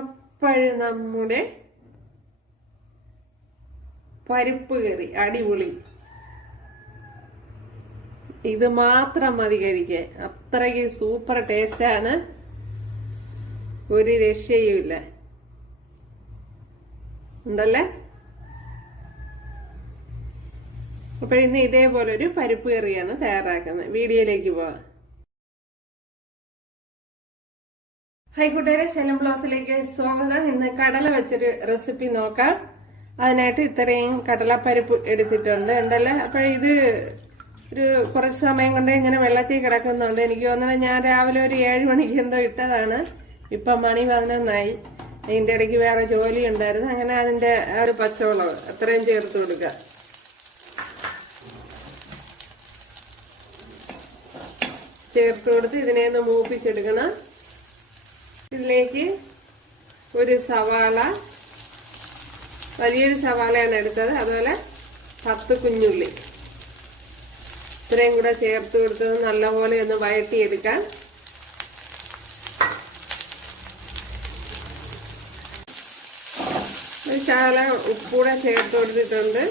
അപ്പോഴും നമ്മുടെ പരിപ്പ് കറി അടിപൊളി. ഇത് മാത്രം മതി കഴിക്കാൻ, അത്രയ്ക്ക് സൂപ്പർ ടേസ്റ്റാണ്, ഒരു രക്ഷയുമില്ല ഉണ്ടല്ലേ. അപ്പൊ ഇന്ന് ഇതേപോലൊരു പരിപ്പ് കറിയാണ് തയ്യാറാക്കുന്നത്. വീഡിയോയിലേക്ക് പോവാം. ഹായ് കൂട്ടുകാരെ, സെലം ബ്ലോസിലേക്ക് സ്വാഗതം. ഇന്ന് കടല വെച്ചൊരു റെസിപ്പി നോക്കാം. അതിനായിട്ട് ഇത്രയും കടലപ്പരിപ്പ് എടുത്തിട്ടുണ്ട് ഉണ്ടല്ലേ. ഇത് ഒരു കുറച്ച് സമയം കൊണ്ട് ഇങ്ങനെ വെള്ളത്തിൽ കിടക്കുന്നുണ്ട്. എനിക്ക് തോന്നുന്നത് ഞാൻ രാവിലെ ഒരു 7 മണിക്ക് എന്തോ ഇട്ടതാണ്. ഇപ്പം മണി 11 അതിന്റെ ഇടയ്ക്ക് വേറെ ജോലി ഉണ്ടായിരുന്നു. അങ്ങനെ അതിന്റെ ആ ഒരു പച്ചമുളക് അത്രയും ചേർത്ത് കൊടുക്കുക. ചേർത്ത് കൊടുത്ത് ഇതിനെ ഒന്ന് മൂപ്പിച്ചെടുക്കണം. ഇതിലേക്ക് ഒരു സവാള, വലിയൊരു സവാളയാണ് എടുത്തത്, അതുപോലെ 10 കുഞ്ഞുള്ളി, ഇത്രയും കൂടെ ചേർത്ത് കൊടുത്തത് നല്ലപോലെ ഒന്ന് വഴറ്റിയെടുക്കാം. ഒരു ശകലം ഉപ്പൂടെ ചേർത്ത് കൊടുത്തിട്ടുണ്ട്.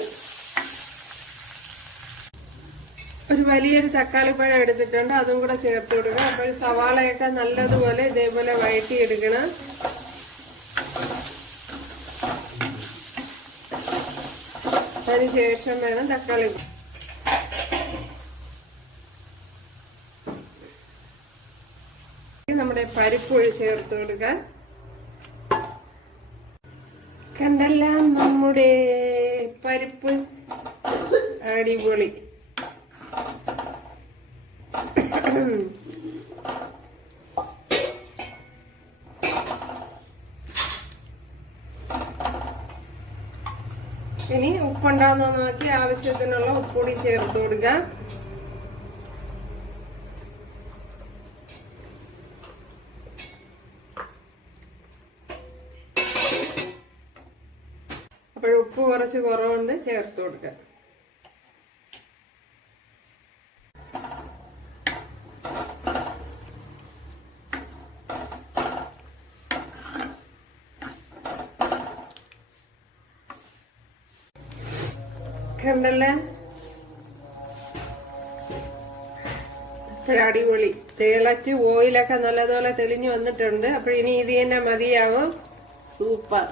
ഒരു വലിയൊരു തക്കാളിപ്പഴം എടുത്തിട്ടുണ്ട്, അതും കൂടെ ചേർത്ത് കൊടുക്കുക. അപ്പോൾ സവാളയൊക്കെ നല്ലതുപോലെ ഇതേപോലെ വഴറ്റിയെടുക്കണം. അതിനുശേഷം വേണം തക്കാളി. നമ്മുടെ പരിപ്പ് ചേർത്ത് കൊടുക്കാൻ. കണ്ടല്ല, നമ്മുടെ പരിപ്പ് അടിപൊളി. ഇനി ഉപ്പുണ്ടാവുന്ന നോക്കി ആവശ്യത്തിനുള്ള ഉപ്പുകൂടി ചേർത്ത് കൊടുക്കുക. ഉപ്പ് കുറച്ച് കുറവുണ്ട്, ചേർത്ത് കൊടുക്കുക. കണ്ടല്ലേ, അടിപൊളി തിളച്ച് ഓയിലൊക്കെ നല്ലതുപോലെ തെളിഞ്ഞു വന്നിട്ടുണ്ട്. അപ്പോൾ ഇനി ഇത് തന്നെ മതിയാവും. സൂപ്പർ.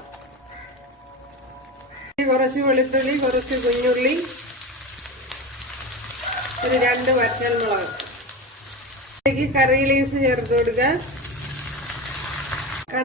കുറച്ച് വെളുത്തുള്ളി, കുറച്ച് കുഞ്ഞുള്ളി, ഒരു 2 വറ്റൽമുളക്, കറി ലീവ്സ് ചേർത്ത് കൊടുക്കുക.